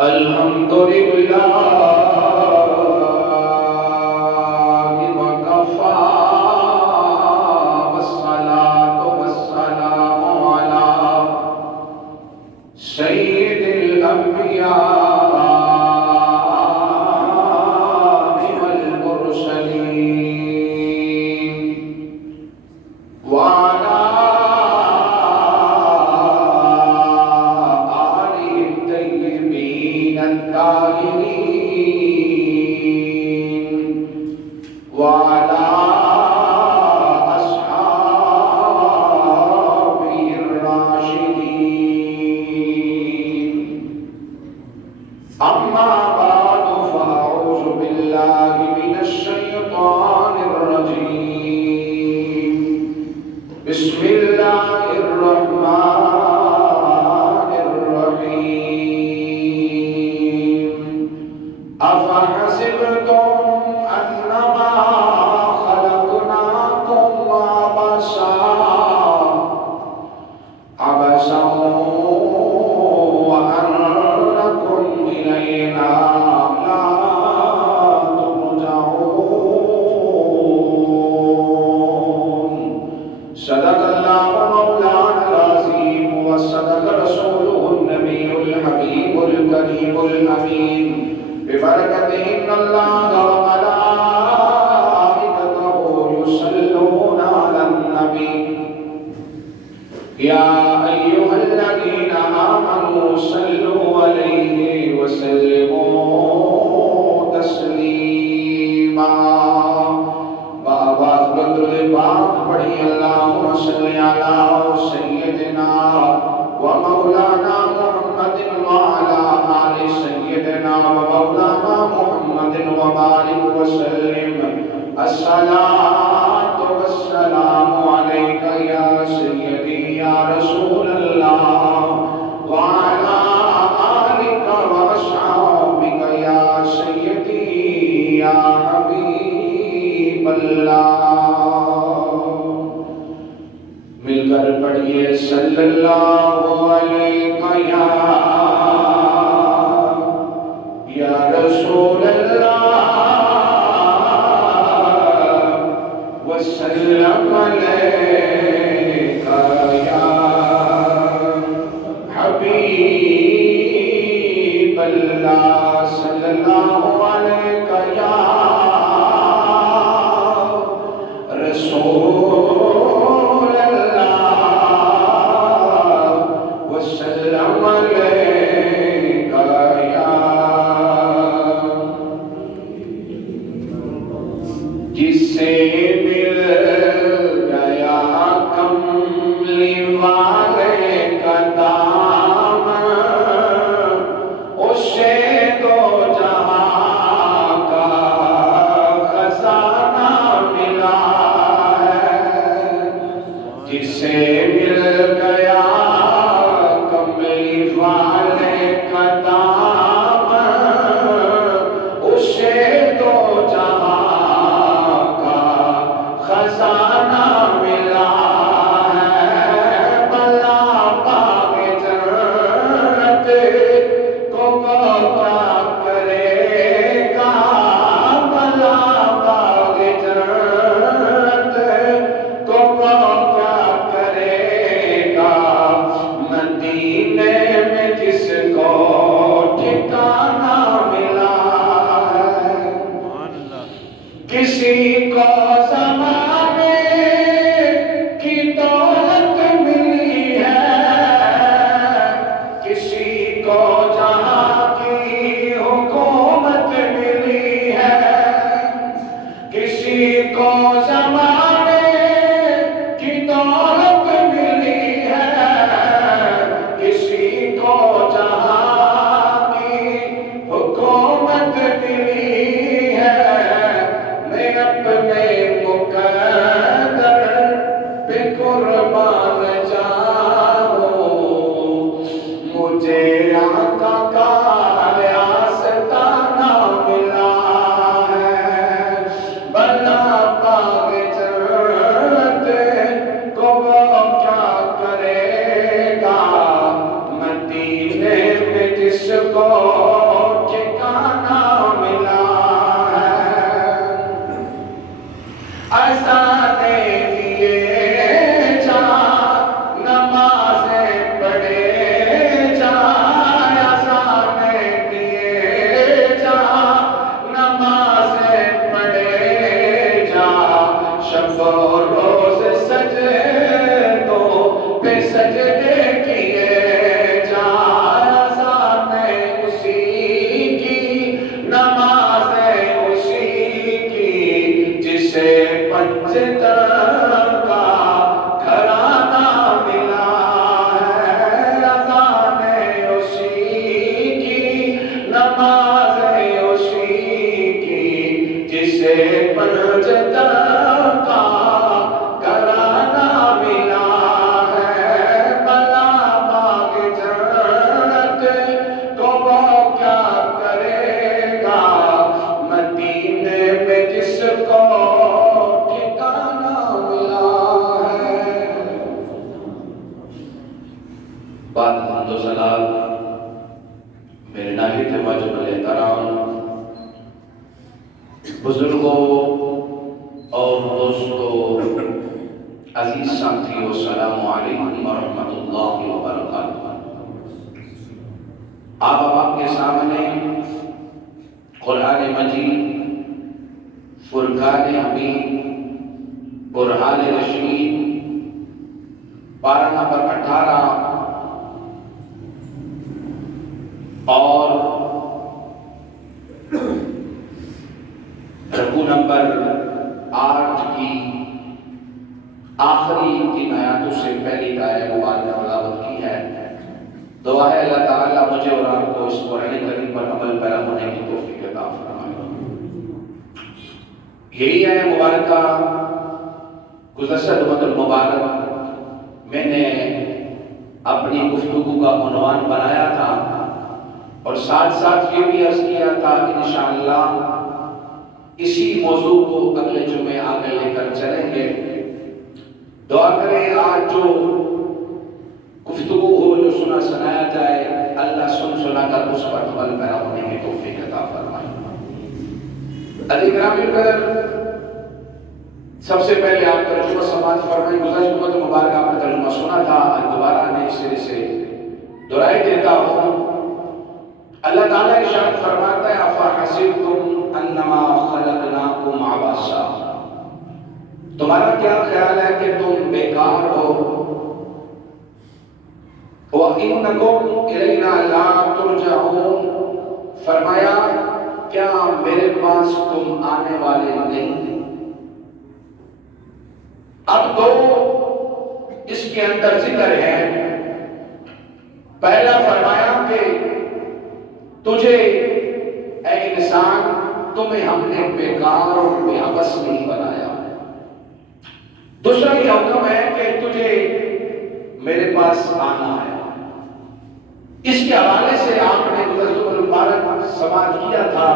الحمد لله وكفى والصلاة والسلام على سيد الأنبياء والمرسلين وعلى آله الطيبين الطاهرين وعلى أصحابه الراشدين. أما بعد فأعوذ بالله من الشيطان الرجيم. بسم الله الرحمن الرحيم. أفحسبتم أنما خلقناكم عبثا وأنكم إلينا لا ترجعون. صدق الله مولانا العظيم وصدق رسوله النبي الحبيب الكريم الأمين. ببركته إن الله وملائكته يصلون على النبي يا أيها الذين آمنوا صلوا عليه وسلموا تسليما. بآواز بلند پاک پڑھی اللہم صلی علی سیدنا و مولانا محمد وعلی آل سیدنا و مولانا محمد وبارک وسلم. الصلاة والسلام علیک یا سیدی یا رسول اللہ وعلی آلک و اصحابک یا سیدی یا حبیب اللہ. مل کر پڑھیے صلی اللہ علیہ یا رسول اللہ وسلم علیہ یا حبیب اللہ. صلی اللہ علیہ یا رسول اللہ وسلم علیہ یا جس سے مل گیا کملی والے کا دامن اسے تو جہاں کا خزانہ ملا ہے. جسے مل گیا کملی والے کا دامن اسے تو جہاں کا خزانہ ملا ہے. بلا باغ جنت کو کیا کرے گا. بلا باغ جنت کو کیا کرے گا. بعد حمد و ثنا میرے ناہید واجب الاحترام بزرگوں اور دوستوں، عزیز ساتھیوں، السلام علیکم ورحمۃ اللہ وبرکاتہ۔ آپ کے سامنے قرآن مجید، فرقان حمید، برہان رشید، پارہ نمبر 18 اور رکوع نمبر 8 کی آخری 3 آیاتوں سے پہلی آیت مبارکہ تلاوت کی ہے۔ دعا ہے اللہ تعالیٰ مجھے اور آپ کو اس قرآن کریم پر عمل پیرا ہونے کی توفیق عطا فرمائے۔ یہی ہے مبارکہ گزشتہ جمعۃ المبارک میں نے اپنی گفتگو کا عنوان بنایا تھا اور ساتھ ساتھ یہ بھی عرض کیا تھا کہ انشاءاللہ اسی موضوع کو اگلے جمعے آگے لے کر چلیں گے۔ دعا کریں آج جو گفتگو ہو، جو سنا سنایا جائے، اللہ سنا کر اس پر عمل پیرا ہونے کی توفیق عطا فرمائے۔ عزیز گرامی قدر، سب سے پہلے آپ ترجمہ سماعت فرمائیں۔ گزشتہ جمعہ مبارک آپ نے ترجمہ سنا تھا، آج دوبارہ نئے سرے سے دہرائی دیتا ہوں۔ اللہ تعالیٰ ارشاد فرماتا ہے افحسبتم انما خلقناکم عبثا، تمہارا کیا خیال ہے کہ تم بیکار ہو؟ وَإِنَّكُمْ إِلَيْنَا لَا تُرْجَعُونَ، فرمایا کیا میرے پاس تم آنے والے نہیں؟ اب دو اس کے اندر ذکر ہے۔ پہلا فرمایا کہ تجھے اے انسان، تمہیں ہم نے بیکار اور بے عبث نہیں بنایا۔ دوسرا یہ حکم ہے کہ تجھے میرے پاس آنا ہے۔ اس کے حوالے سے آپ نے گزشتہ مبارک سماعت کیا تھا۔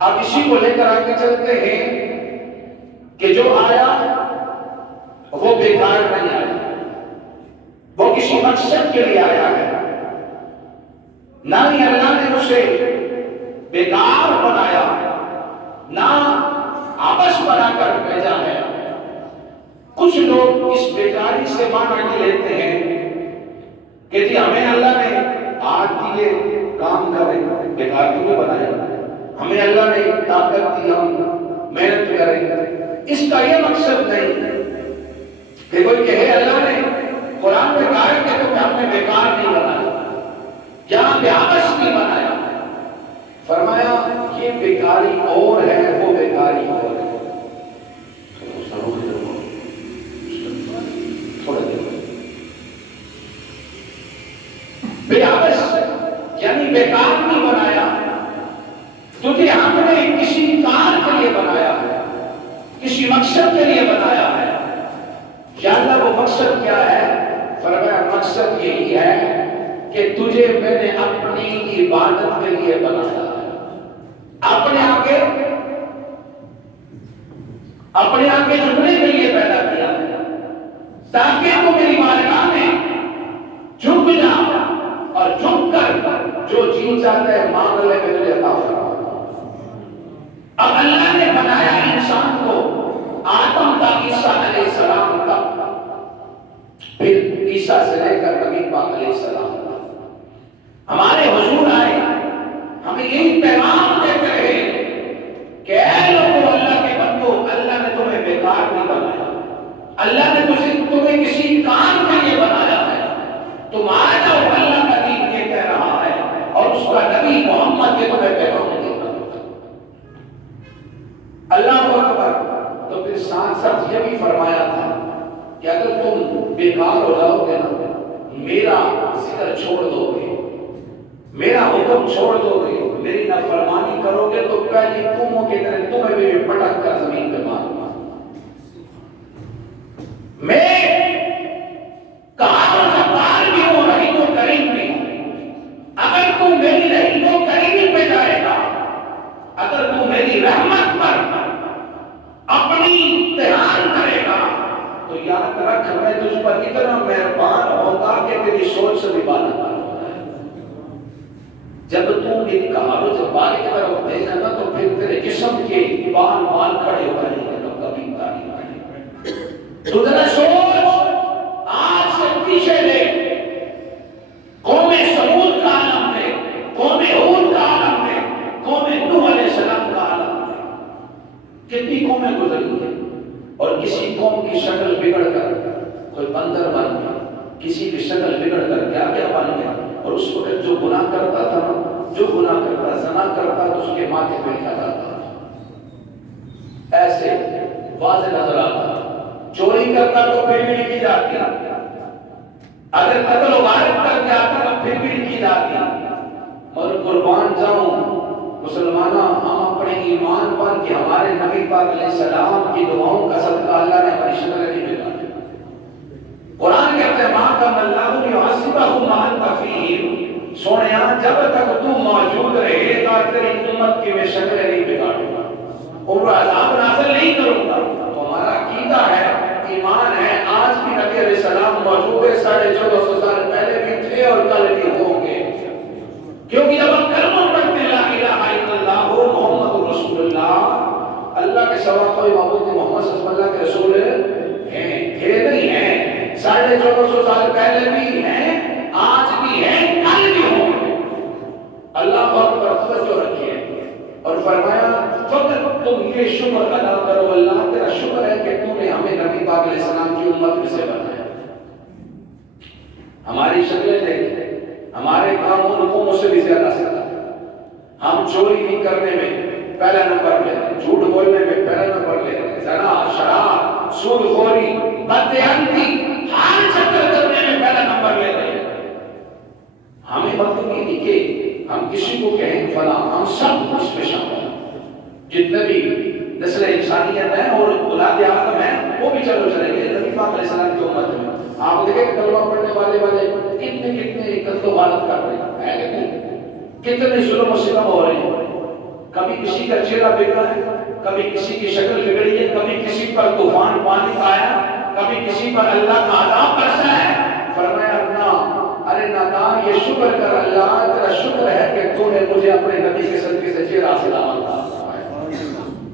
اب اسی کو لے کر آگے چلتے ہیں کہ جو آیا وہ بیکار نہیں آیا، وہ کسی مقصد کے لیے آیا ہے۔ نہ ہی اللہ نے اسے بیکار بنایا، نہ عبث بنا کر بھیجا ہے۔ کچھ لوگ اس بیکاری سے معنی لیتے ہیں کہ جی ہمیں اللہ نے آج دیے کام کریں، بیکار کیوں بنایا؟ ہمیں اللہ نے طاقت دی، ہم محنت کریں۔ اس کا یہ مقصد نہیں کہ کوئی کہے اللہ نے قرآن میں کہا ہے کہ تمہیں ہم نے بیکار نہیں بنایا یا بے عبث نہیں بنایا۔ فرمایا یہ بیکاری اور ہے، وہ بیکاری اور ہے۔ بے عبث یعنی بیکار نہیں بنایا، کیونکہ ہم نے کسی کار کے لیے بنایا ہے، کسی مقصد کے لیے بنایا ہے۔ یا اللہ وہ مقصد کیا ہے؟ فرمایا مقصد یہی ہے کہ تجھے میں نے اپنی عبادت کے لیے بنایا ہے، اپنے آگے جھکنے کے لیے پیدا کیا ہے، تاکہ تو میری بارگاہ میں جھک جا اور جھک کر جو جی چاہتا ہے مانگ لے، میں تجھے عطا فرماؤں۔ اب اللہ نے بنایا انسان کو آدم کا عیسیٰ علیہ السلام تک، پھر عیسیٰ سے لے کر نبی پاک علیہ السلام تک ہمارے حضور آئے، ہمیں یہی پیغام دیتے رہے کہ اے لوگوں، اللہ کے بندو، اللہ نے تمہیں بیکار نہیں بنایا، اللہ نے تمہیں کسی کام کے لیے بنایا ہے۔ تم آ جاؤ، اللہ کا دین یہ کہہ رہا ہے اور اس کا نبی محمد کے تمہیں پیغام دے رہا ہے۔ اللہ اکبر۔ تو پھر ساتھ ساتھ یہ بھی فرمایا تھا کہ اگر تم بیکار ہو جاؤ گے نا، میرا ذکر چھوڑ دو گے، میرا حکم چھوڑ دو گے، میری نافرمانی کرو گے، تو پہلی قوموں کی طرح تمہیں بھی پٹک کر زمین پہ ماروں گا۔ میں کہاں جبار بھی ہوں، رحیم و کریم بھی ہوں۔ اگر تم میری رحیم و کریم پہ جائے گا، اگر تم میری رحمت پر اپنی امتحان کرے گا، تو یاد رکھ رکھ میں تجھ پر اتنا مہربان ہوگا کہ تیری سوچ سے بھی بالا جب تو میری کہاوت جب بال کی طرف دیکھا نا تو پھر تیرے جسم کے بال کھڑے ہو گئے تو کبھی تاریخ تو ذرا سوچ آج سے پیچھے لے قوم سمود کا عالم ہے، قوم ہود کا عالم ہے، قوم نوح علیہ السلام کا عالم ہے، کتنی قومیں گزری ہیں اور کسی قوم کی شکل بگڑ کر کوئی بندر بن گیا، کسی کی شکل بگڑ کر کیا بن گیا، اور اس وقت جو گناہ کرتا تھا جو گناہ کرتا زنا کرتا تو اس کے ماتھے پہ لکھا جاتا ایسے واضح نظر آتا، چوری کرتا تو پھر بھی لکھی جاتی، اگر قتل و غارت کر کے آتا تو پھر بھی لکھی جاتی، مگر قربان جاؤں مسلمانہ ہم اپنے ایمان پر کہ ہمارے نبی پاک علیہ السلام کی دعاؤں کا صدقہ اللہ نے ہماری شکل نہیں بگاڑی۔ قرآن کہتے ہیں ماں کا اللہ یحاسبہم مع التفہیم، سونیا جب تک تو موجود رہے گا تیری امت کی میں شکل نہیں بگاڑوں گا، عمر عذاب نازل نہیں کروں گا۔ تو ہمارا عقیدہ ہے، ایمان ہے، آج بھی نبی علیہ السلام موجود ہے، 1450 سال پہلے بھی تھے اور کل بھی ہوں گے، کیونکہ جب ہم کلمہ پڑھتے ہیں لا الہ الا اللہ محمد رسول اللہ، اللہ کے سوا کوئی معبود نہیں، محمد صلی اللہ کے رسول ہیں، تھے نہیں ہیں، 1450 سال پہلے بھی ہیں، آج بھی ہیں، کل بھی ہوں گے۔ اللہ پر توجہ رکھیے اور فرمایا فقط تم یہ شکر ادا کرو، اللہ تیرا شکر ہے کہ تو نے ہمیں نبی پاک علیہ السلام کی امت میں سے بنایا۔ ہماری شکلیں دیکھیں، ہمارے کام ان قوموں سے بھی زیادہ سکتا، ہم چوری نہیں کرنے میں پہلا نمبر لے رہے ہیں، جھوٹ بولنے میں پہلا نمبر لے رہے ہیں، زنا، شراب، سود خوری، بددہنتی، ہر چکر کرنے میں پہلا نمبر لے رہے ہیں۔ ہمیں مطلب نہیں کہ ہم کسی کو کہیں فلاں، ہم سب اس میں شامل ہیں، جتنے بھی نسل انسانیت ہے اور اولاد آدم ہے وہ بھی چلو چلیں گے نبی پاک علیہ السلام کی امت میں۔ آپ دیکھیں کلمہ پڑھنے والے کتنے قتل و غارت کر رہے ہیں، کتنے ظلم و ستم ہو رہے ہیں، کبھی کسی کا چہرہ بگڑا ہے، کبھی کسی کی شکل بگڑی ہے، کبھی کسی پر طوفان پانی آیا، کبھی کسی پر اللہ کا عذاب برسا ہے۔ فرمایا نا ارے نادان یہ شکر کر، اللہ تیرا شکر ہے کہ تو نے مجھے اپنے نبی کے صدقے سے چہرہ سے دامن کہا۔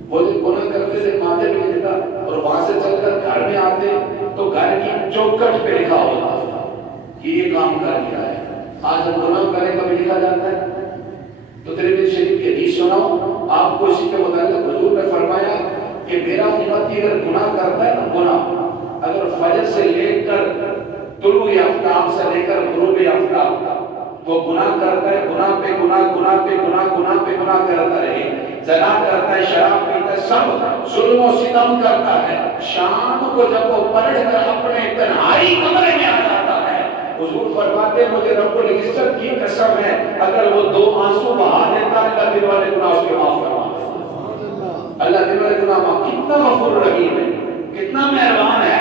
وہ جو گناہ کرتے تھے ماتھے پہ لکھتا اور وہاں سے چل کر گھر میں آتے تو گھر کی چوکھٹ پہ لکھا ہوتا کہ یہ کام کر لیا ہے۔ آج ہم گناہ کریں کبھی لکھا جاتا ہے؟ تو ترمذی شریف کی حدیث سناؤ آپ کو، اسی کے متعلق حضور نے فرمایا کہ میرا امتی اگر گناہ کرتا ہے نا، گناہ اگر فجر سے لے کر طلوع آفتاب سے لے کر غروب آفتاب وہ گناہ کرتا ہے، گناہ پہ گناہ، گناہ پہ گناہ، گناہ پہ گناہ کرتا رہے، زنا کرتا ہے، شراب پیتا ہے، سب ظلم و ستم کرتا ہے، شام کو جب وہ پلٹ کر اپنے تنہائی کمرے میں آ جاتا ہے، حضور فرماتے مجھے رب العزت کی قسم ہے اگر وہ 2 آنسو بہا دیتا اللہ دل والے گناہ اس کے معاف کروا دیتا۔ اللہ دل والے گناہ معاف، کتنا غفور رحیم ہے، کتنا مہربان ہے،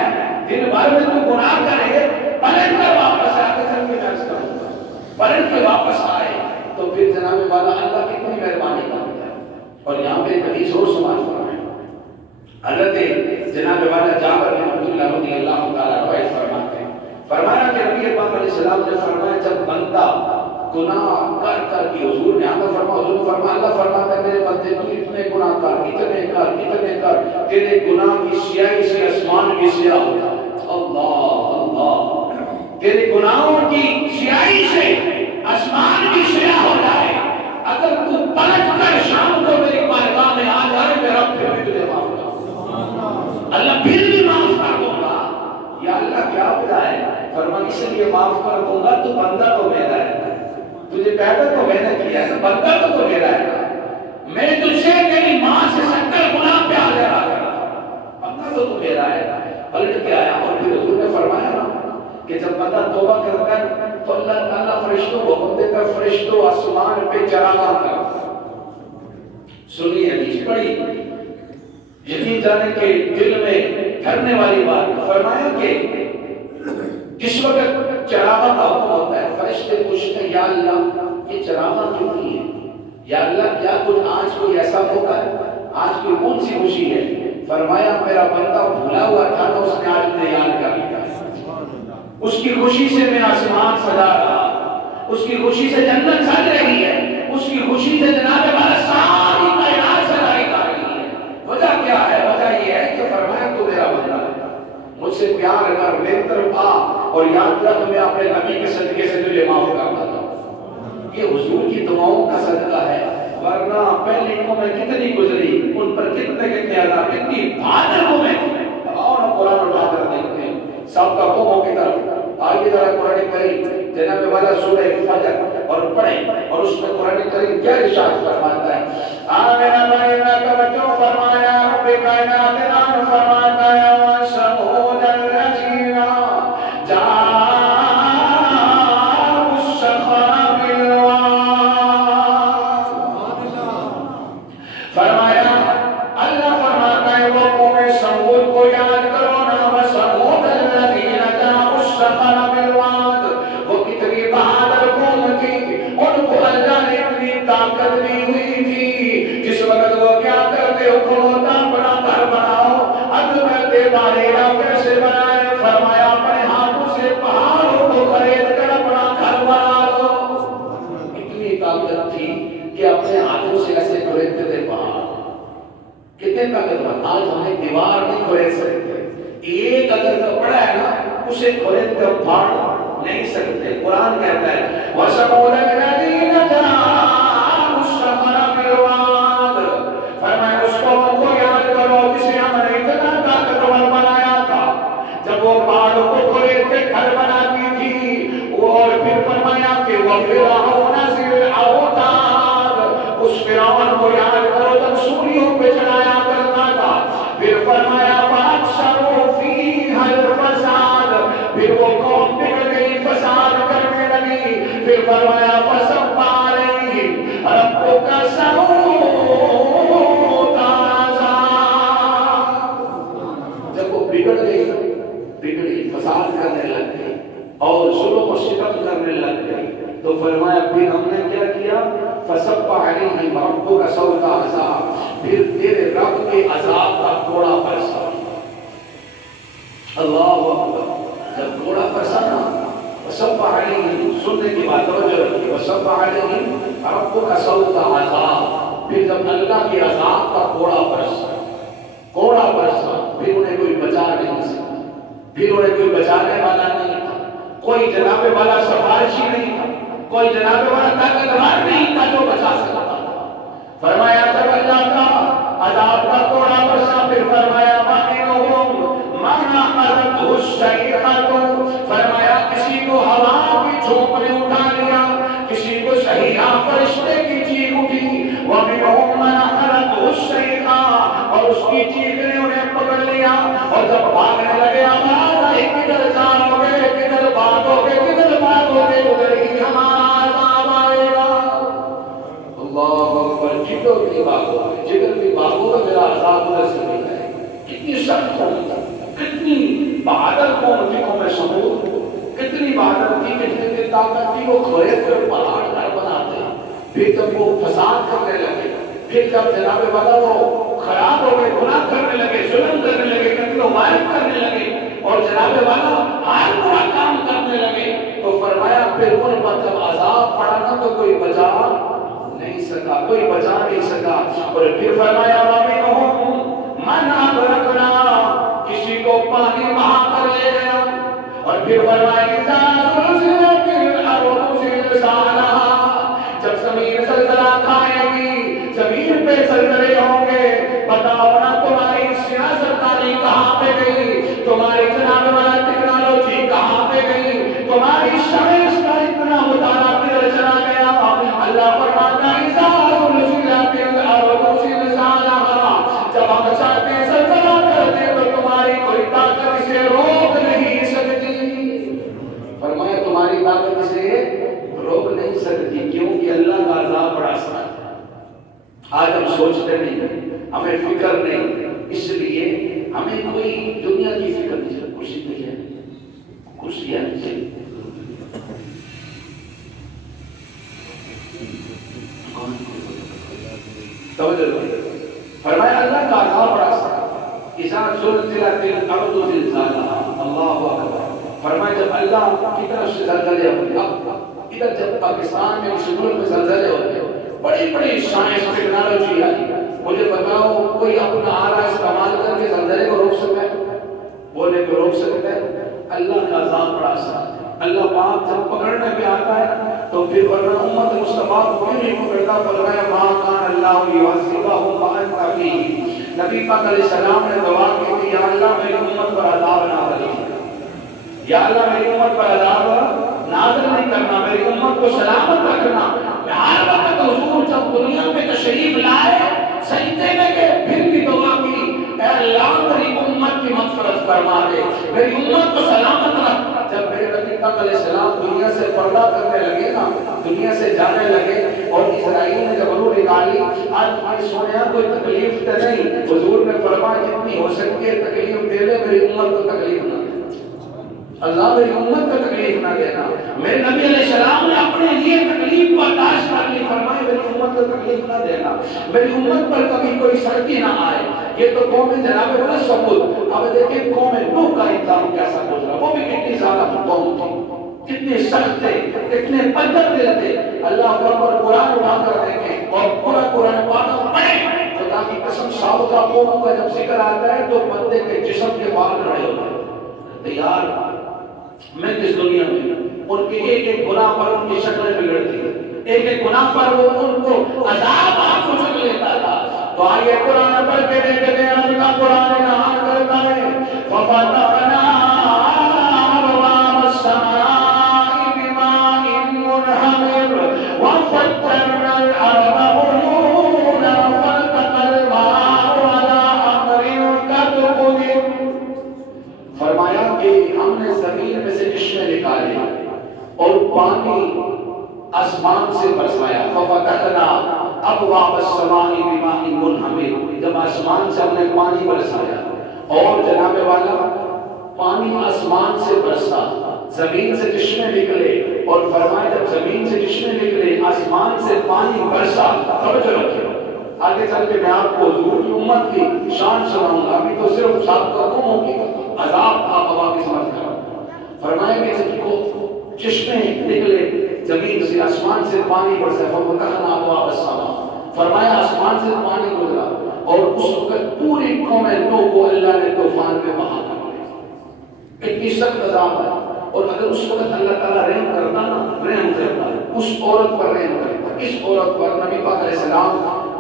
دن بھر میں تو گناہ کرے پلٹ کر واپس آ کے چل کے درس کروں گا، پلٹ کے واپس آئے تو پھر جناب والا اللہ کتنی مہربانی کرتا ہے۔ اور یہاں پہ حدیث اور سماعت فرمائے، حضرت جناب والا جابر بن عبداللہ رضی اللہ تعالیٰ روایت فرماتے ہیں، فرمایا کہ نبی پاک علیہ السلام نے فرمایا جب بندہ گناہ کر کر کے، حضور نے آگے فرمایا، حضور نے فرمایا اللہ فرماتا ہے میرے بندے تو اتنے گناہ کر، اتنے کر، تیرے گناہ کی سیاہی سے آسمان کی سیاہ ہوتا ہے۔ اللہ اللہ، تیرے گناہوں کی سیاہی سے آسمان کی سیاہ ہو جائے، اگر تو پلٹ کر شام کو میری بارگاہ میں آ جائے میرا پھر بھی تجھے معاف کر دوں گا، اللہ پھر بھی معاف کر دوں گا۔ یا اللہ کیا وجہ ہے؟ فرمایا اس لیے معاف کر دوں گا تو بندہ تو میرا ہے، تجھے پیدا تو میں نے کیا ہے، بندہ تو میرا ہے، میں تجھ سے تیری ماں سے 70 گنا پیار لگا کر، بندہ تو میرا ہے۔ پلٹ کے آیا اور پھر حضور نے فرمایا نا کہ جب بندہ توبہ کرتا ہے تو اللہ فرشتوں کو حکم دیتا ہے فرشتوں آسمان پہ چراغاں کر۔ سنی حدیث پڑھی، یقین جانے کے دل میں ٹھہرنے والی بات، فرمایا کہ جس وقت چراغاں کا حکم ہوتا ہے فرشتے پوچھتے ہیں یا اللہ یہ چراغاں کیوں نہیں ہے؟ یا اللہ کیا کچھ آج کوئی ایسا موقع ہے، آج کوئی کون سی خوشی ہے؟ فرمایا میرا بندہ بھولا ہوا تھا نا، اس نے آج مجھے یاد کر لیا۔ اس کی خوشی سے میں آسمان سجا رہا، اس کی خوشی سے جنت سج رہی ہے، اس کی خوشی سے جناب والا ساری کائنات سجائی جا رہی ہے۔ وجہ کیا ہے؟ وجہ یہ ہے کہ فرمایا تو میرا بندہ ہے، مجھ سے پیار کر، میری طرف آ اور یاد رکھ میں اپنے نبی کے صدقے سے تجھے معاف کر دیتا ہوں۔ یہ حضور کی دعاؤں کا صدقہ ہے، ورنہ پہلی قومیں کتنی گزری، ان پر کتنے عذاب، کتنی بھادر قومیں تھیں۔ اور قرآن اٹھا کر دیکھتے ہیں سب کا قوموں کی طرف۔ آئیے ذرا قرآن کریم جناب والا سورہ فجر اور پڑھیں، اور اس میں قرآن کریم کیا ارشاد فرماتا ہے۔ آمین بھائینا توجہ فرمایا، رب کائنات اعلان فرماتا ہے، وَثَمُودَ الَّذِينَ جَاءُوا الصَّخْرَ بِالْوَادِ۔ فرمایا اللہ فرماتا ہے وہ قوم سمود کو یاد کرو نا، وَثَمُودَ الَّذِينَ جَاءُوا الصَّخْرَ بِالْوَادِ۔ وہ کتنی بہادر قوم تھی، ان کو اللہ نے اتنی طاقت دی ہوئی تھی، جس وقت وہ کیا کرتے ہو کھوتا بڑا گھر بناؤ، اب کرتے باریرہ کیسے بنائے، فرمایا اپنے ہاتھوں سے پہاڑوں کو خرید کر اپنا گھر بنا لو۔ اتنی طاقت تھی کہ اپنے ہاتھوں سے ایسے خریدتے تھے پہاڑ۔ کتنے طاقتور، آج ہمیں دیوار نہیں خرید سکتے، ایک اگر کپڑا ہے نا اسے خرید کر پھاڑ نہیں سکتے۔ قرآن کہتا ہے وَثَمُودَ الَّذِينَ جَاءُوا الصَّخْرَ بِالْوَادِ۔ فرمایا اس قوم کو یاد کرو جسے ہم نے اتنا طاقتور بنایا تھا، جب وہ پہاڑوں کو خرید کے گھر بناتی تھی، اور پھر فرمایا کہ وَفِرْعَوْنَ ذِي الْأَوْتَادِ۔ اس فرعون کو یاد کرو جب سوریوں پہ چلایا کرتا تھا، پھر فرمایا فَأَكْثَرُوا فِيهَا الْفَسَادَ۔ پھر وہ قوم بگڑ گئی، فساد کرنے لگی، پھر فرمایا فَصَبَّ عَلَيْهِمْ رَبُّكَ سَوْطَ عَذَابٍ۔ جب وہ بگڑی فساد کرنے لگ گئی اور ظلم و ستم کرنے لگ گئی، تو فرمایا پھر ہم نے کیا کیا، فَصَبَّ عَلَيْهِمْ رَبُّكَ سَوْطَ عَذَابٍ۔ پھر تیرے رب کے عذاب کا کوڑا برسا۔ اللہ اکبر، جب کوڑا برسا نا، فَصَبَّ عَلَيْهِمْ، سننے کی بات توجہ رکھیے، فَصَبَّ عَلَيْهِمْ رَبُّكَ سَوْطَ عَذَابٍ۔ پھر جب اللہ کے عذاب کا کوڑا برسا، پھر انہیں کوئی بچا نہیں سکتا، پھر انہیں کوئی بچانے والا نہیں تھا، کوئی جناب والا سفارشی نہیں تھا، کوئی جناب والا طاقتور نہیں تھا جو بچا سکتا تھا۔ فرمایا جب اللہ کا عذاب کا کوڑا برسا، پھر فرمایا وَمِنْهُمْ مَنْ أَخَذَتْهُ الصَّيْحَةُ۔ فرمایا کسی کو ہوا کی جھونک نے اٹھا لیا، کسی کو صحیحہ فرشتے کی چیخ اٹھی، وَمِنْهُمْ مَنْ أَخَذَتْهُ الصَّيْحَةُ، اور اس کی چیخ نے انہیں پکڑ لیا، اور جب بھاگنے لگے آواز آئی کدھر جاؤ گے، کدھر بھاگو گے، کدھر بھاگو گے، ادھر ہی ہمارا عذاب آئے گا۔ اللہ اکبر، جدھر بھی بھاگو گے، جدھر بھی بھاگو گے میرا عذاب ادھر سے نہیں آئے گا۔ کتنی سخت قوم تھی، کتنی بہادر قوم تھی قوم سمود، کتنی بہادر تھی، کتنی طاقت تھی، وہ خرید کر پہاڑ گھر بناتے۔ پھر جب وہ فساد کرنے لگے، پھر جب جناب والا وہ خراب ہو گئے، گناہ کرنے لگے، ظلم کرنے لگے، قتل و غارت کرنے لگے، اور جناب والا ہر برا کام کرنے لگے، تو فرمایا پھر ان پر جب عذاب پڑا نا تو کوئی بچا نہیں سکا، کوئی بچا نہیں سکا۔ اور پھر فرمایا وَمِنْهُمْ مَنْ أَغْرَقْنَا، کسی کو پانی بہا کر لے گیا۔ اور پھر فرمایا إِذَا زُلْزِلَتِ الْأَرْضُ زِلْزَالَهَا، جب زمین زلزلہ کھائے گی، زمین پہ زلزلے ہوں گے، بتاؤ نا تمہاری سیاستدانی کہاں پہ گئی، تمہاری جناب والا ٹیکنالوجی کہاں پہ گئی، تمہاری سائنس کا اتنا مطالعہ کدھر چلا گیا۔ اللہ فرماتا ہے إِذَا زُلْزِلَتِ الْأَرْضُ زِلْزَالَهَا، جب ہم چاہتے ہیں زلزلہ کرتے تو تمہاری کوئی طاقت اسے روک نہیں سکتی۔ فرمایا تمہاری طاقت اسے روک نہیں سکتی، کیونکہ اللہ کا عذاب بڑا سخت ہے۔ آج ہم سوچتے نہیں، ہمیں فکر نہیں، اس لیے ہمیں کوئی دنیا کی فکر نہیں، صرف کرسی پہ ہے، کرسی ہے، فرمایا اللہ کا عذاب بڑا سخت ہے۔ إِذَا زُلْزِلَتِ الْأَرْضُ زِلْزَالَهَا، اللہ اکبر، فرمایا جب اللہ کی طرف سے زلزلے ہوتے اب ادھر جب پاکستان میں کسی ملک میں زلزلے ہوتے بڑی بڑی سائنس ٹیکنالوجی آئی، مجھے بتاؤ کوئی اپنا آلہ استعمال کر کے زلزلے کو روک سکتا ہے؟ بولے کو روک سکتا ہے؟ اللہ کا عذاب بڑا آسان ہے۔ اللہ پاک جب پکڑنے پہ آتا ہے تو پھر ورنہ امت مصطفیٰ کو کوئی نہیں پکڑتا، فرمایا ما کان اللہ لیعذبہم وانت فیہم۔ نبی پاک علیہ السلام نے دعا کی کہ یا اللہ میری امت پر عذاب نہ کرنا، یا اللہ میری امت پر عذاب نازل نہیں کرنا، میری امت کو سلامت رکھنا۔ ہر وقت حضور جب دنیا میں تشریف لائے سجدے میں گئے پھر بھی دعا کی اے اللہ میری امت کی مغفرت فرما دے، میری امت کو سلامت رکھ۔ جب میرے نبی پاک علیہ السلام دنیا سے پردہ کرنے لگے نا، دنیا سے جانے لگے اور اسرائیل نے جب روح نکالی، آج تمہاری سونے کوئی تکلیف تو نہیں، حضور نے فرمایا جتنی ہو سکتی ہے تکلیف دے دے، میری امت کو تکلیف نہ دے، اللہ میری امت کو تکلیف نہ دینا۔ میرے نبی علیہ السلام نے اپنے لیے تکلیف برداشت کر لی، فرمائے میری امت کو تکلیف نہ دینا، میری امت پر کبھی کوئی سختی نہ آئے۔ یہ تو قوم جناب والا ثبوت۔ اب دیکھیں قوم نوح کا انسان کیسا گزرا، وہ بھی کتنی زیادہ قوم تھی، کتنے سخت تھے، کتنے پتھر دل تھے۔ اللہ پر قرآن اٹھا کر دیکھیں اور پورا قرآن پاک پڑھیں، خدا کی قسم سابقہ قوموں کا جب ذکر آتا ہے تو بندے کے جسم کے بال کھڑے ہوتے ہیں۔ یار میں کس دنیا میں ان کے ایک ایک گناہ پر ان کی شکلیں بگڑتی ہیں، ایک ایک گناہ پر وہ ان کو عذاب آپ کو چک لیتا تھا۔ تو آئیے قرآن پڑھ کے دیکھتے ہیں، آج کا قرآن نہار کرتا ہے فَفَتَحْنَا أَبْوَابَ السَّمَاءِ بِمَاءٍ مُنْهَمِرٍ وَفَجَّرْنَا الْأَرْضَ عُيُونًا فَالْتَقَى الْمَاءُ عَلَىٰ أَمْرٍ قَدْ قُدِرَ۔ فرمایا کہ ہم نے زمین میں سے چشمے نکالے اور پانی آسمان سے برسایا، فَفَتَحْنَا أَبْوَابَ السَّمَاءِ بِمَاءٍ مُنْهَمِرٍ، جب آسمان سے ہم نے پانی برسایا اور جناب والا پانی آسمان سے برسا، زمین سے چشمے نکلے اور فرمایا جب زمین سے چشمے نکلے آسمان سے پانی برسا، توجہ رکھیں آگے چل کے میں آپ کو حضور کی امت کی شان سناؤں گا، ابھی تو صرف سابقہ قوموں کی عذاب آپ ہوا کی سمجھ کر فرمایا کہ جب کو چشمے نکلے زمین سے آسمان سے پانی برسا، فَفَتَحْنَا أَبْوَابَ السَّمَاءِ، فرمایا آسمان سے پانی گزرا اور اس وقت پوری قوم نوح کو اللہ نے طوفان میں بہا کر دیا۔ اتنی سخت عذاب ہے، اور اگر اس وقت اللہ تعالیٰ رحم کرتا نا، رحم کرتا اس عورت پر رحم کرتا، اس عورت پر نبی پاک علیہ السلام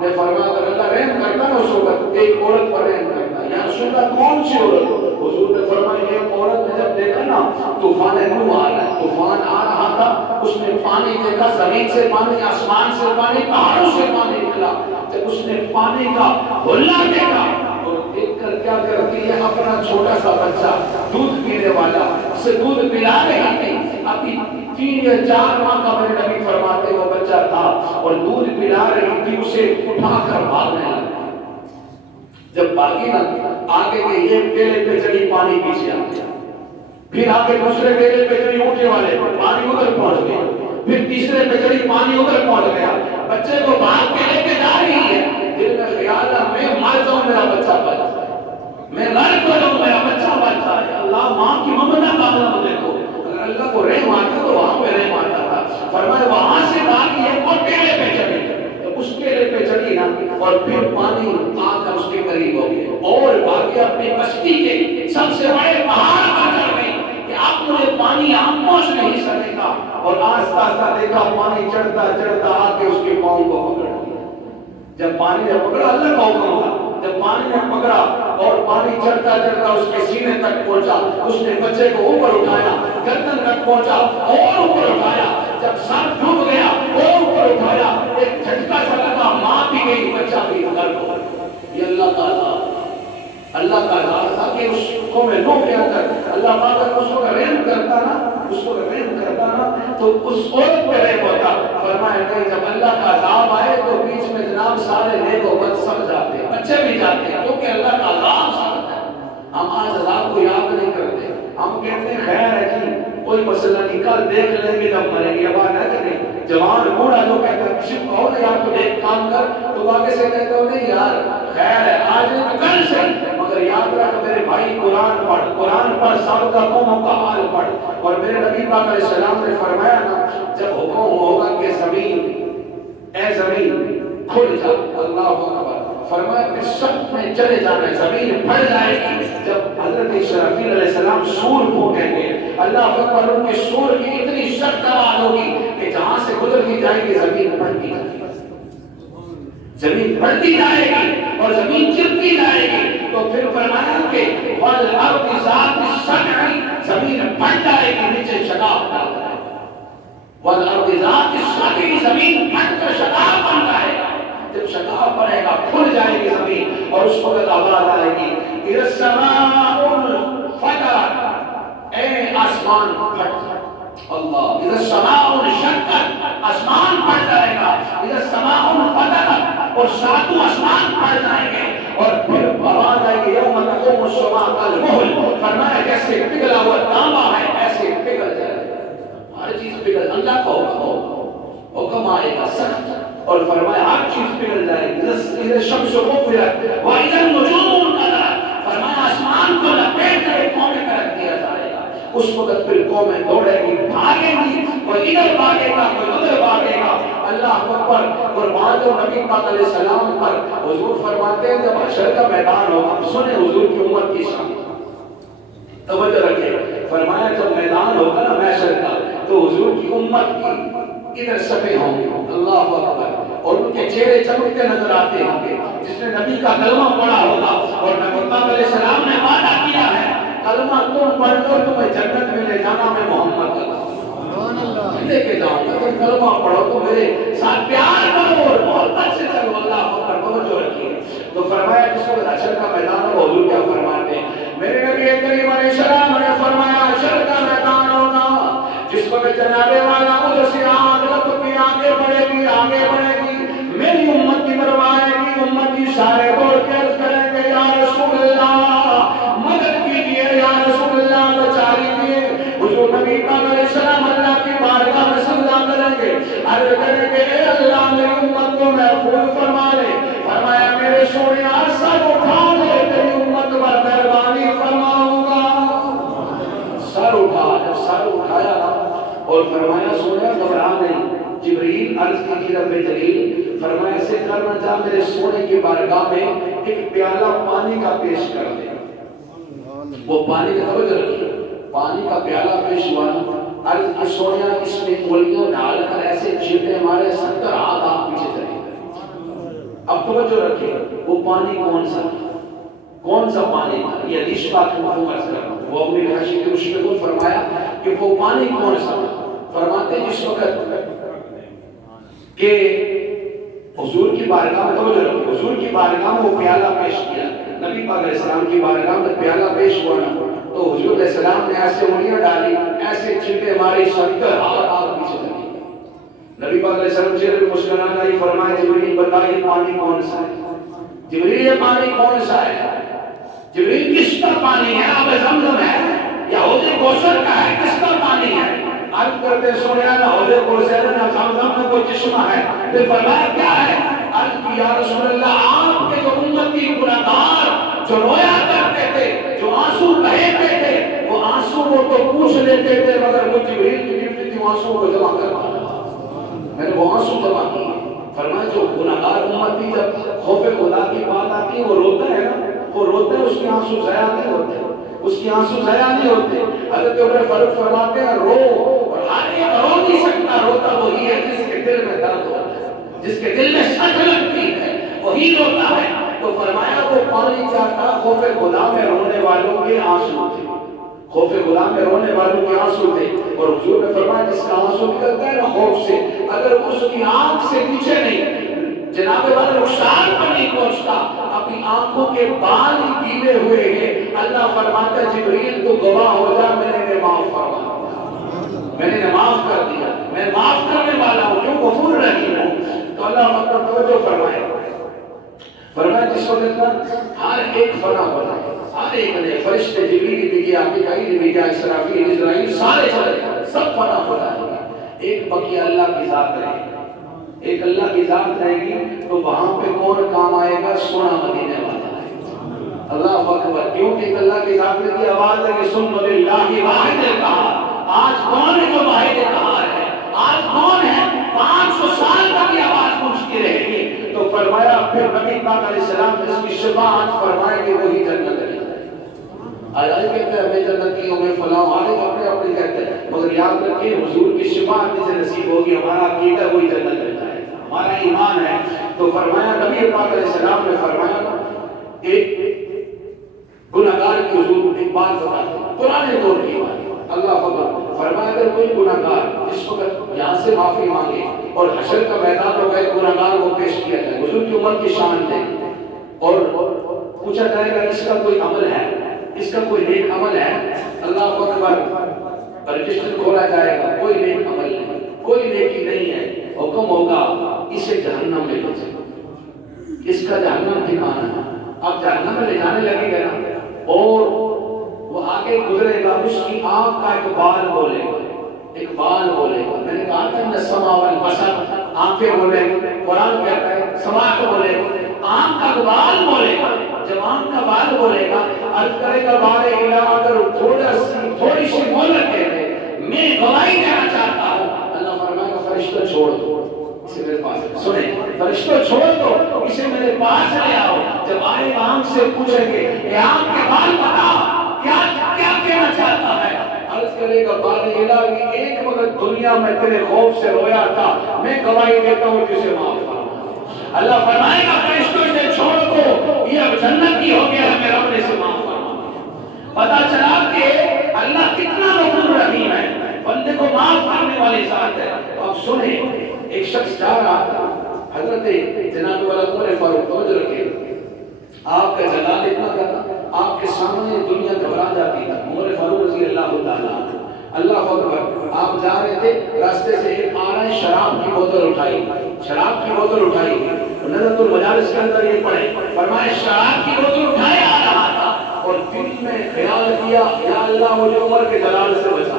نے فرمایا اگر اللہ رحم کرتا نا اس وقت ایک عورت پر رحم کرتا، یا رسول اللہ کون سی عورت؟ حضور نے فرمایا ایک عورت نے جب دیکھا نا طوفان نوح آ رہا ہے، طوفان آ رہا تھا، اس نے پانی دیکھا، زمین سے پانی، آسمان سے پانی، پہاڑوں سے پانی نکلا، جب اس نے پانی کا ہلا دیکھا اور دیکھ کر کیا کرتی ہے، اپنا چھوٹا سا بچہ دودھ پینے والا اسے دودھ پلا رہی تھی، ابھی 3 یا 4 ماہ کا میرے نبی فرماتے وہ بچہ تھا اور دودھ پلا رہی تھی، اسے اٹھا کر بھاگنے لگا۔ جب باقی نا آگے کے ایک ٹیلے پہ چڑھی پانی پیچھے آ گیا، پھر آگے دوسرے ٹیلے پہ چڑھی اونٹے والے پانی ادھر پہنچ گیا، پھر تیسرے پہ چڑھی پانی ادھر پہنچ گیا، بچے کو بھاگ کے لے کے جا رہی ہے، دل میں خیال ہے میں مر جاؤں میرا بچہ بچ جائے، میں غرق ہو جاؤں میرا بچہ بچ جائے۔ اللہ ماں کی ممتا کا عالم دیکھو، اگر اللہ کو رحم آتا تو وہاں پہ رحم آتا تھا۔ فرمایا وہاں سے بھاگی ہے اور ٹیلے پہ چڑھی، اس ٹیلے پہ چڑھی نا اور پھر پانی آ کر اس کے قریب ہو گیا اور باقی اپنی کشتی کے سب سے بڑے پہاڑ پر چڑھ گئی کہ اب مجھے پانی یہاں پہنچ نہیں سکے گا، اور آہستہ آہستہ دیکھا پانی چڑھتا چڑھتا آ کے اس کے پاؤں کو پکڑ لیا۔ جب پانی نے پکڑا، اللہ کا حکم تھا، جب پانی نے پکڑا اور پانی چڑھتا چڑھتا اس کے سینے تک پہنچا، اس نے بچے کو اوپر اٹھایا، گردن تک پہنچا اور اوپر اٹھایا، جب سر ڈوب گیا اور اوپر اٹھایا، ایک جھٹکا سا لگا، ماں بھی گئی بچہ بھی غرق ہو گیا۔ یہ اللہ کا عذاب، اللہ کا عذاب تھا کہ اس قوم نوح کے اندر اللہ پاک اگر اس کو رحم کرتا نا، اس کو رحم کرتا نا تو اس عورت پہ رحم ہوتا۔ فرمایا نہیں، جب اللہ کا عذاب آئے تو بیچ میں جناب سارے نیک و بد سب جاتے ہیں، بچے بھی جاتے ہیں، کیونکہ اللہ کا عذاب ساتھ ہے۔ ہم آج عذاب کو یاد نہیں کرتے، ہم کہتے ہیں خیر ہے جی کوئی مسئلہ نہیں، کل دیکھ لیں گے جب مریں گے، اب نہ کریں۔ جوان بوڑھا جو کہتا ہے کسی کو کہو یار تو ایک کام کر، تو آگے سے کہتے ہو نہیں یار خیر ہے آج نہیں تو کل سے، مگر یاد رکھ میرے بھائی قرآن پڑھ، قرآن پڑھ، سابقہ قوموں کا حال پڑھ، اور میرے نبی پاک علیہ السلام نے فرمایا نا جب حکم ہوگا کہ زمین اے زمین کھل جا، اللہ اکبر، فرمایا کہ سب میں چلے جانا ہے، زمین پھٹ جائے گی۔ جب حضرت اسرافیل علیہ السلام سور پھونکیں گے، اللہ اکبر، ان کے سور کی اتنی سخت آواز ہوگی کہ جہاں سے گزر کی جائے گی زمین پھٹتی جائے گی، زمین پھٹتی جائے گی اور زمین چلتی جائے گی۔ تو پھر فرمایا کہ والارض ذات الصدع، زمین پھٹ جائے گی، نیچے شگاف ڈال جائے گا، والارض ذات الصدع، زمین پھٹ کر شگاف بن جائے گا۔ جب شگاف بنے گا کھل جائے گی زمین اور اس کو آواز آئے گی اذا السماء انفطرت، اے آسمان پھٹ جائے، اللہ، اذا السماء انشقت، آسمان پھٹ جائے گا، اذا السماء انفطرت، اور ساتوں آسمان پھٹ جائیں گے، اور پھر آواز آئے گی یوم تقوم السماء کالمہل، فرمایا جیسے پگھلا ہوا تانبا ہے ایسے پگھل جائے گا، ہر چیز پگھل، اللہ کا حکم آئے گا سخت، اور فرمایا ہر چیز پگھل جائے گی، اذا الشمس کورت واذا النجوم انکدرت، فرمایا آسمان کو لپیٹ کر ایک کونے میں رکھ دیا جائے گا، اس وقت پھر قومیں دوڑے گی، بھاگے گی، کوئی ادھر بھاگے گا کوئی ادھر بھاگے گا، اللہ اکبر۔ قربان جو نبی پاک علیہ السلام پر حضور فرماتے ہیں جب حشر کا میدان ہوگا، سنیں حضور کی امت کی شان، توجہ رکھیں، فرمایا جب میدان ہوگا نا محشر کا تو حضور کی امت کی ادھر صفیں ہوں گے، اللہ اکبر، اور ان کے چہرے چمکتے نظر آتے ہوں گے، جس نے نبی کا کلمہ پڑھا ہوگا، اور نبی پاک علیہ السلام نے وعدہ کیا ہے کلمہ تم پڑھ لو تمہیں جنت میں لے جانا، میں محمد کا لے کے جاؤں گا، تم کلمہ پڑھو تو میرے ساتھ پیار کرو اور محبت سے چلو، اللہ اکبر، توجہ رکھیے۔ تو فرمایا جس وقت حشر کا میدان ہو، حضور کیا فرماتے ہیں، میرے نبی کریم علیہ السلام نے فرمایا حشر کا میدان ہوگا جس وقت جناب والا ادھر سے آگ لپک کے آگے بڑھے گی، آگے بڑھے گی، میری امت کی طرف آئے گی، امت کی سارے دوڑ کے عرض کریں گے یا رسول اللہ مدد کیجئے، یا رسول اللہ بچا لیجئے۔ حضور نبی پاک علیہ السلام اللہ کی بارگاہ میں سجدہ کریں گے، عرض کریں گے اے اللہ میری امت کو محفوظ فرما لے، فرمایا میرے سونیا سر اٹھا لے، تیری امت پر مہربانی فرماؤں گا، سر اٹھا، جب سر اٹھایا اور فرمایا سونیا گھبرا نہیں، جبریل عرض کی رب جلیل، فرمایا سے کرنا چاہ میرے سونے کی بارگاہ میں ایک پیالہ پانی کا پیش کر دے، وہ پانی کا توجہ رکھیے، پانی کا پیالہ پیش ہوا، عرض کی سونیا اس میں انگلیاں ڈال کر ایسے چھینٹے ہمارے 70 ہاتھ آپ پیچھے چلے گئے۔ اب توجہ رکھیے وہ پانی کون سا پانی تھا، یہ حدیث پاک میں مفہوم عرض کر رہا ہوں، وہ اپنی رہائشی کے مشکل کو فرمایا کہ وہ پانی کون سا تھا، فرماتے جس وقت کہ حضور کی بارگاہ میں، توجہ رکھیے، حضور کی بارگاہ میں وہ پیالہ پیش کیا، نبی پاک علیہ السلام کی بارگاہ میں پیالہ پیش ہوا نا، تو حضور علیہ السلام نے ایسے انگلیاں ڈالی، ایسے چھینٹے ہماری 70 ہاتھ پیچھے چلی گئے۔ نبی پاک علیہ السلام چہرے پہ مسکراہٹ آئی، فرمایا جبریل بتا یہ پانی کون سا ہے، جبریل یہ پانی کون سا ہے، جبریل کس کا پانی ہے، آب زمزم ہے یا حوض کوثر کا ہے، کس کا پانی ہے، عرض کرتے سنیا نہ حوض کوثر نہ زمزم میں کوئی چشمہ ہے، پھر فرمایا کیا ہے، عرض کی یا رسول اللہ آپ کے جو امتی گناہگار جو رویا کرتے تھے، جو آنسو بہتے تھے، وہ آنسو کو تو پوچھ لیتے تھے مگر وہ جبریل کی ڈیوٹی تھی آنسو کو جمع کرنا، میں نے وہ آنسو جمع کی، فرمایا جو گناہگار امتی جب خوف خدا کی بات آتی ہے وہ روتا ہے نا، وہ روتا ہے، اس کے آنسو ضائع نہیں ہوتے، اس کی آنسو ضائع نہیں ہوتے، حضرت عمر فاروق فرماتے ہیں رو، اور ہر ایک رو نہیں سکتا، روتا وہی ہے جس کے دل میں درد ہوتا ہے، جس کے دل میں سچ لگتی ہے وہی روتا ہے۔ تو فرمایا وہ پانی کیا تھا، خوف خدا میں رونے والوں کے آنسو تھے، خوف خدا میں رونے والوں کے آنسو تھے، اور حضور نے فرمایا جس کا آنسو نکلتا ہے نا خوف سے، اگر اس کی آنکھ سے پیچھے نہیں جناب والا نقصان پر نہیں پہنچتا، اپنی آنکھوں کے بال ہی گیلے ہوئے ہیں، اللہ فرماتا ہے جبریل تو گواہ ہو جا میں نے معاف فرما، میں نے معاف کر دیا، میں معاف کرنے والا ہوں، کیوں غفور رحیم ہوں۔ تو اللہ مطلب توجہ فرمائے، فرمایا جس وقت ہر ایک فنا ہو جائے، ہر ایک نے فرشتے جبریل بھی گیا، میکائیل بھی گیا، اسرافیل اسرائیل سارے چلے گئے، سب فنا ہو جائے گا، ایک بقیہ اللہ کی ذات رہے گی، ایک اللہ کی ذات رہے گی، تو وہاں پہ کون کام آئے گا، سونا مدینے والا آئے گا، اللہ اکبر، کیونکہ ایک اللہ کی ذات کی آواز ہے کہ سن للہ واحد القہار، آج کون ہے جو باہر رہا ہے؟ آج کون ہے 500 سال تک یہ آواز گونجتی رہے گی؟ تو فرمایا پھر نبی پاک علیہ السلام جس کی شفاعت فرمائیں گے وہی جنت ہے۔ آج کہتے ہیں میں جنتی ہوں، میں فلاں والے اپنے اپنے کہتے ہیں، مگر یاد رکھیں حضور کی شفاعت جسے نصیب ہوگی، ہمارا عقیدہ وہی جنت میں جائے گا، ہمارا ایمان ہے۔ تو فرمایا نبی پاک علیہ السلام نے فرمایا ایک گناہگار کی حضور ایک بات بتاتے پرانے دور کی بات، اللہ اکبر، فرمایا اگر کوئی گناہگار اس وقت یہاں سے معافی مانگے اور حشر کا میدان ہوگا ایک گناہگار کو پیش کیا جائے، حضور کی امت کی شان دے اور پوچھا جائے گا اس کا کوئی عمل ہے، اس کا کوئی نیک عمل ہے، اللہ اکبر، رجسٹر کھولا جائے گا، کوئی نیک عمل نہیں، کوئی نیکی نہیں ہے، حکم ہوگا اسے جہنم میں لے جائے، اس کا جہنم ٹھکانا ہے، اب جہنم میں لے جانے لگے گا اور وہ آگے گزرے گا، اس کی آنکھ کا ایک بال بولے گا، ایک بال بولے گا، میں نے کہا تھا ان السماء والبصر، آنکھیں بولے گا، قرآن کہتا ہے سماع کو بولے گا، آنکھ کا بال بولے گا، جب آنکھ کا بال بولے گا عرض کرے گا بارے الہ اگر تھوڑی سی مہلت دے دے میں گواہی دینا چاہتا ہوں، اللہ فرمائے گا فرشتہ چھوڑ دو اسے میرے پاس، سنیں فرشتہ چھوڑ دو اسے میرے پاس لے آؤ، جب آئے آنکھ سے پوچھیں گے اے آنکھ کے بال بتا کیا کہنا چاہتا ہے، عرض کرے گا بارے الہ ایک وقت دنیا میں تیرے خوف سے رویا تھا، میں گواہی دیتا ہوں جسے معاف کرو، اللہ فرمائے گا فرشتوں سے چھوڑ دو یہ اب جنتی ہو گیا ہے، میرا رب نے اسے معاف کرنا۔ پتا چلا کہ اللہ کتنا غفور رحیم ہے، بندے کو معاف کرنے والی ذات ہے۔ اب سنیں ایک شخص جا رہا تھا، حضرت جناب والا عمر فاروق توجہ رکھے، آپ کا جلال اتنا تھا آپ کے سامنے دنیا گھبرا جاتی تھی، عمر فاروق رضی اللہ تعالیٰ اللہ اکبر، آپ جا رہے تھے راستے سے ایک آ رہا ہے شراب کی بوتل اٹھائی، شراب کی بوتل اٹھائی، نظرۃ المجالس کے اندر یہ پڑھے فرمائے شراب کی بوتل اٹھائے آ رہا تھا اور دل میں خیال کیا یا اللہ مجھے عمر کے جلال سے بچا،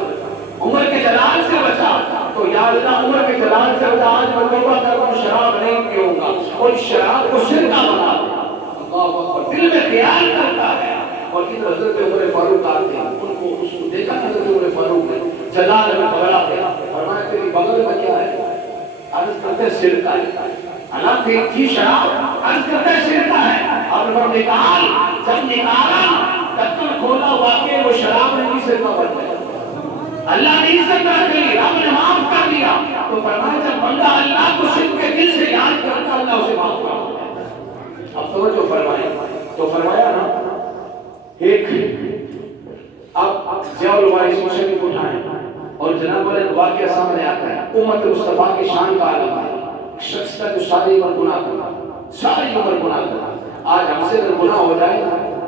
عمر کے جلال سے بچا، تو یا اللہ عمر کے جلال سے بچا، آج میں توبہ کرتا ہوں شراب نہیں پیوں گا، اور شراب کو شرکا بنا دیا، اللہ اکبر، دل میں خیال کرتا ہے۔ اور ادھر حضرت عمر فاروق آتے ہیں، ان کو اس کو دیکھا حضرت عمر فاروق نے جلال میں گھبرا گیا، فرمایا تیری بغل میں کیا ہے؟ عرض کرتے سرکہ ہے، اللہ تھی شراب، عرض کرتے سرکہ ہے، اور وہ نکال، جب نکالا ڈھکن کھولا واقعی وہ شراب نہیں سرکہ بن گیا، اللہ نے عزت رکھ لی، رب نے معاف کر دیا، تو فرمایا جب بندہ اللہ کو صرف کے دل سے یاد کرتا اللہ اسے معاف کر دیتا۔ اب توجہ فرمایا، تو فرمایا نا ایک اب ضیاء الوارث شریف اٹھائیں اور جناب والا واقعہ سامنے آتا ہے، امت مصطفیٰ کی شان کا عالم ہے، شخص کا جو ساری عمر گناہ کرتا، ساری عمر گناہ کرتا، آج ہم سے اگر گناہ ہو جائے،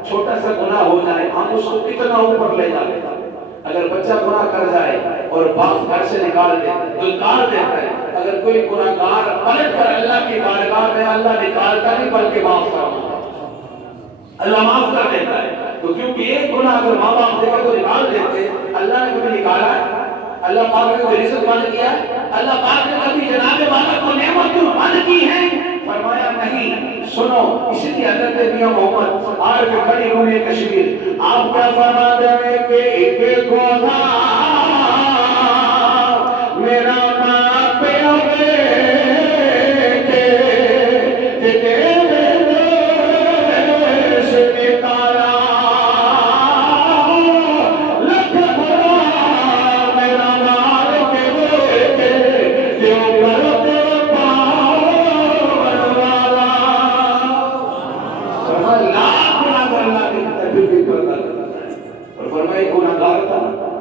چھوٹا سا گناہ ہو جائے، ہم اس کو کتنا اوپر لے جاتے ہیں، اگر بچہ گناہ کر جائے اور باپ گھر سے نکال دے، دلکار دیتا ہے، اگر کوئی گناہگار پلٹ کر اللہ کی بارگاہ میں اللہ نکالتا نہیں بلکہ معاف فرماتا ہے، اللہ معاف کر دیتا ہے، تو کیونکہ ایک گناہ اگر ماں باپ دے کر تو نکال دیتے، اللہ نے کبھی نکالا ہے؟ اللہ پاک نے کبھی رزق بند کیا ہے؟ اللہ پاک نے کبھی جناب والا کو نعمتیں بند کی ہیں؟ فرمایا نہیں، سنو، اسی لیے حضرت میاں محمد آج کے کھڑی ہوئے کشمیر، آپ کیا فرماتے ہیں کہ ایک گناہ میرا باپ پہ ہوئے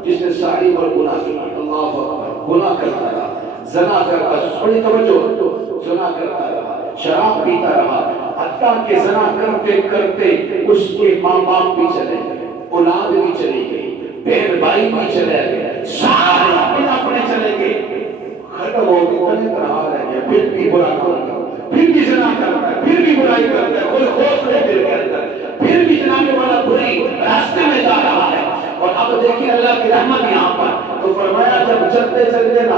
جس نے ساری عمر گناہ کیا، اللہ اکبر، گناہ کرتا رہا، زنا کرتا، بڑی توجہ، زنا کرتا رہا، شراب پیتا رہا، حتیٰ کہ زنا کرتے کرتے اس کے ماں باپ بھی چلے گئے، اولاد بھی چلی گئی، بہن بھائی بھی چلے گئے، سارے اپنے اپنے چلے گئے، ختم ہو گئی، تنے طرح رہ گیا، پھر بھی برا کرتا ہے، پھر بھی زنا کرتا ہے، پھر بھی برائی کرتا ہے، کوئی خوف نہیں دل کے اندر، پھر بھی جناب والا بری راستے میں جا رہا ہے۔ اور اب دیکھیں اللہ کی رحمت یہاں پر، تو فرمایا جب چلتے چلتے نا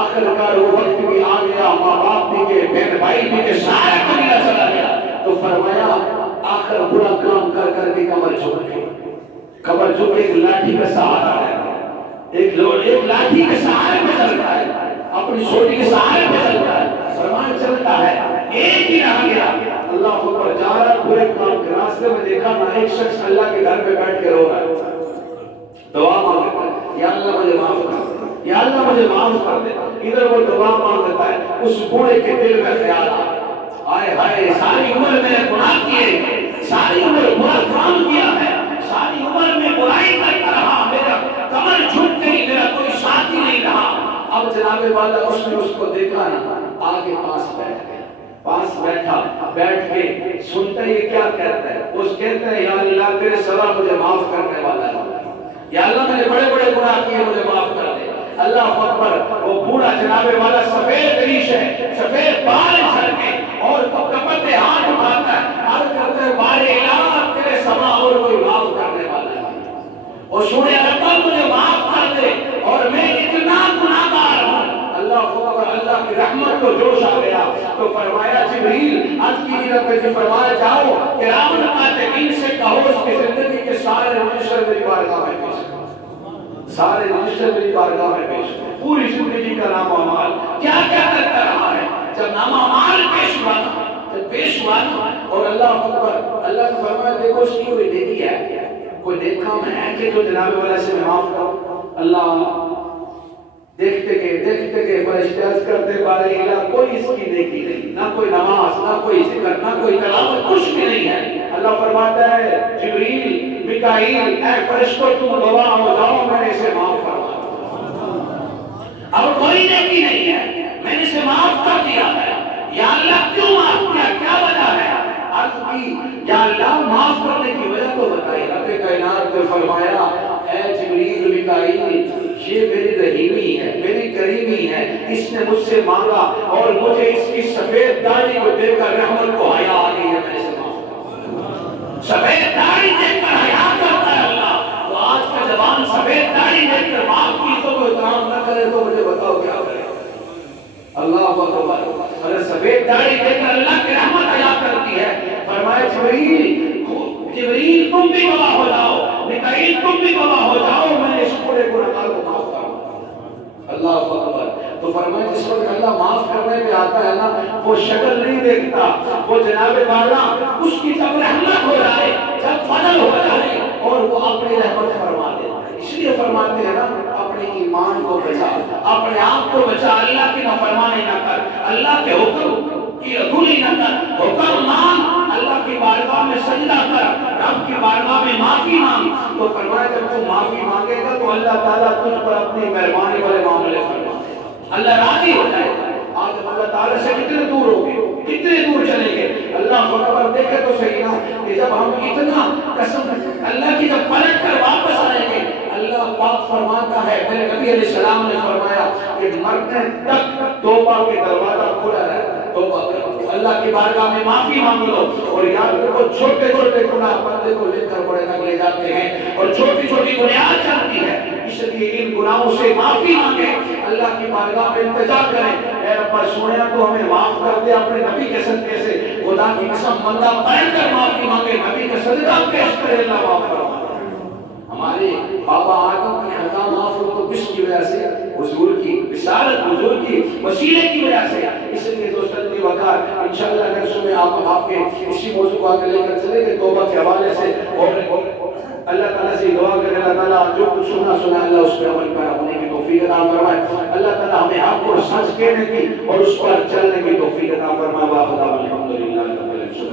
آخر کار وہ وقت بھی آ گیا، ماں باپ بھی کے، بہن بھائی بھی کے، سارا قبیلہ چلا گیا، تو فرمایا آخر برا کام کر کر کے کمر جھک گئی، کمر جھک کے لاٹھی کا سہارا ہے، ایک لاٹھی کے سہارے پہ چلتا ہے، اپنی سوٹی کے سہارے پہ چلتا ہے، فرمان چلتا ہے، ایک ہی رہ گیا، اللہ اکبر، جا رہا پورے کام کے راستے میں دیکھا نہ ایک شخص اللہ کے گھر پہ بیٹھ کے رو رہا ہے، دعا مانگتا ہے، یا اللہ مجھے معاف کر دے، یا اللہ مجھے معاف کر دے، ادھر وہ دعا مانگتا ہے، اس بوڑھے کے دل میں خیال آئے ہائے ساری عمر میں نے گناہ کیے، ساری عمر برا کام کیا ہے، ساری عمر میں برائی کرتا رہا، میرا کمر جھک گئی، میرا کوئی ساتھی نہیں رہا، اب جناب والا اس نے اس کو دیکھا نا، آگے پاس بیٹھ گیا، پاس بیٹھا، بیٹھ کے سنتا یہ کیا کہتا ہے، اس کہتا ہے یا اللہ تیرے سوا مجھے معاف کرنے والا ہے، یا اللہ میں نے بڑے بڑے گناہ کیے مجھے معاف کر دے، اللہ اکبر، وہ بوڑھا جناب والا سفید ریش ہے، سفید بال سر کے، اور کپڑے ہاتھ اٹھاتا ہے، عرض کرتا ہے بارے الہ تیرے سوا اور کوئی معاف کرنے والا ہے، اور سونے اللہ مجھے معاف کر دے، اور میں اتنا گناہگار ہوں، اللہ اکبر، اللہ کی رحمت کو جوش آ گیا، تو فرمایا جبریل آج کی رب نے فرمایا جاؤ کرام کاتبین سے کہو اس کی زندگی کے سارے رجسٹر میری بارگاہ میں پیش کرو، سارے رجسٹر میری بارگاہ میں پیش کرو، پوری زندگی کا نام و اعمال کیا کیا کرتا رہا ہے، جب نام و اعمال پیش ہوا نا، جب پیش ہوا نا، اور اللہ اکبر، اللہ نے فرمایا دیکھو اس کی کوئی نیکی ہے، کوئی نیک کام ہے کہ جو جناب والا سے میں معاف کروں، اللہ دیکھتے کہ فرشتے عرض کرتے بارے الہ کوئی اس کی نیکی نہیں، نہ کوئی نماز، نہ کوئی ذکر، نہ کوئی تلاوت، کچھ بھی نہیں ہے، اللہ فرماتا ہے جبریل میکائیل اے فرشتوں تم گواہ ہو جاؤ میں نے اسے معاف فرما دیا، اب کوئی نیکی نہیں ہے، میں نے اسے معاف کر دیا ہے، یا اللہ کیوں معاف کیا، کیا وجہ ہے، عرض کی یا اللہ معاف کرنے کی وجہ تو بتائی، رب کائنات نے فرمایا اے جبریل میکائیل یہ میری رحیمی ہے، میری کریمی ہے، اس نے مجھ سے مانگا اور مجھے اس کی سفید داڑھی کو دیکھ کر رحمت کو حیا آ گئی ہے، میں سے معاف کرتا، سفید داڑھی دیکھ کر حیا کرتا ہے اللہ، تو آج کا جوان سفید داڑھی دیکھ کر معاف کی تو کوئی احترام نہ کرے تو مجھے بتاؤ کیا کرے، اللہ اکبر، اگر سفید داڑھی دیکھ کر اللہ کی رحمت حیا کرتی ہے، فرمایا جبریل تم بھی گواہ ہو جاؤ، میکائیل تم بھی گواہ ہو جاؤ، میں اس پورے گناہگار کو معاف کروں، اللہ اکبر، تو فرمایا جس وقت اللہ معاف کرنے پہ آتا ہے نا، وہ شکل نہیں دیکھتا، وہ جناب والا اس کی جب رحمت ہو جائے، جب فضل ہو جائے اور وہ اپنی رحمت فرما دیتا ہے، اس لیے فرماتے ہیں نا اپنے ایمان کو بچا، اپنے آپ کو بچا، اللہ کی نافرمانی نہ کر، اللہ کے حکم کی عدولی نہ کر، حکم مان، اللہ کی بارگاہ میں سجدہ کر، رب کی بارگاہ میں معافی مانگ، تو فرمایا جب تو معافی مانگے گا تو اللہ تعالیٰ تجھ پر اپنی مہربانی والے معاملے فرما دے گا، اللہ راضی ہو جائے گا، آج اللہ تعالیٰ سے کتنے دور ہو گئے، کتنے دور چلیں گے، اللہ اکبر، دیکھے تو صحیح نا کہ جب ہم اتنا قسم اللہ کی جب پلٹ کر واپس آئیں گے، اللہ پاک فرماتا ہے، میرے نبی علیہ السلام نے فرمایا کہ مرنے تک توبہ کے دروازہ کھلا رہتا ہے، توبہ کرو، اللہ کی بارگاہ میں معافی مانگ لو، اور یاد رکھو چھوٹے چھوٹے گناہ بندے کو لے کر بڑے تک لے جاتے ہیں، اور چھوٹی چھوٹی بنیاد چلتی ہے، اس لیے ان گناہوں سے معافی مانگے، اللہ کی بارگاہ میں التجا کریں، اے رب سویا تو ہمیں معاف کر دے، اپنے نبی کے صدقے سے خدا کی قسم بندہ بیٹھ کر معافی مانگے، نبی کا صدقہ پیش کرے، اللہ معاف فرما۔ ہمارے بابا آدم کی خطا معاف ہو تو کس کی وجہ سے؟ حضور کی رسالت، حضور کی وسیلے کی وجہ سے، اس لیے دوستان کی وقار انشاءاللہ اگر سمیں آپ کے اسی موضوع کو آگے لے کر چلے کہ توبہ کے حوالے سے، اور اللہ تعالیٰ سے دعا کریں اللہ تعالیٰ جو کچھ سنا اللہ اس پہ عمل پیرا ہونے کی توفیق عطا فرمائے، اللہ تعالیٰ ہمیں حق اور سچ کہنے کی اور اس پر چلنے کی توفیق عطا فرمائے، الحمدللہ۔